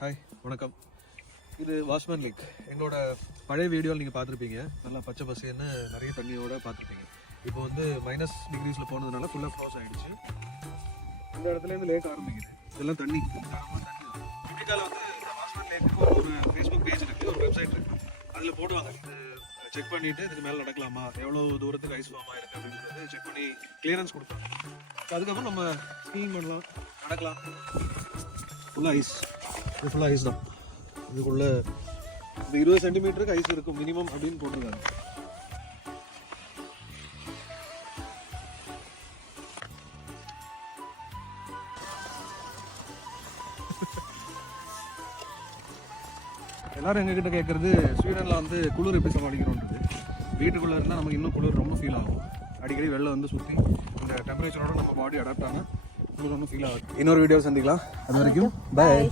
Hi வணக்கம். இது வாஷ்மேன் லேக். என்னோட பழைய வீடியோவில் நீங்கள் பார்த்துருப்பீங்க. நல்லா பச்சை பசேன்னு நிறைய தண்ணியோட பார்த்துருப்பீங்க. இப்போ வந்து -டிகிரிஸில் போனதுனால ஃபுல்லாக க்ளோஸ் ஆகிடுச்சு. இந்த இடத்துலேருந்து லேக் ஆரம்பிக்குது. இதெல்லாம் தண்ணி இந்தியாவில் வந்து இந்த வாஷ்மேன் லேக்கு ஒரு ஃபேஸ்புக் பேஜ் இருக்குது, ஒரு வெப்சைட் இருக்குது. அதில் போடுவாங்க. இது செக் பண்ணிவிட்டு இதுக்கு மேலே நடக்கலாமா, எவ்வளோ தூரத்துக்கு ஐஸ் ஃபார்ம் ஆகிருக்கு அப்படின்றது செக் பண்ணி கிளியரன்ஸ் கொடுப்பாங்க. அதுக்கப்புறம் நம்ம ஸ்கீயிங் பண்ணலாம், நடக்கலாம். ஃபுல்லாக ஐஸ், இது ஃபுல்லாக ஐஸ் தான். இதுக்குள்ளே இந்த 20 சென்டிமீட்டருக்கு ஐஸ் இருக்கும் மினிமம் அப்படின்னு போட்டிருக்காங்க. எல்லாரும் எங்ககிட்ட கேட்குறது ஸ்வீடனில் வந்து குளிர் எப்படி சமாளிக்கிறோன்றது. வீட்டுக்குள்ளே இருந்தால் நமக்கு இன்னும் குளிர் ரொம்ப ஃபீல் ஆகும். அடிக்கடி வெளில வந்து சுற்றி இந்த டெம்பரேச்சரோட நம்ம பாடி அடாப்ட் ஆனால் குளிர் ஒன்றும் ஃபீல் ஆகும். இன்னொரு வீடியோ சந்திக்கலாம். அது வரைக்கும் பாய்.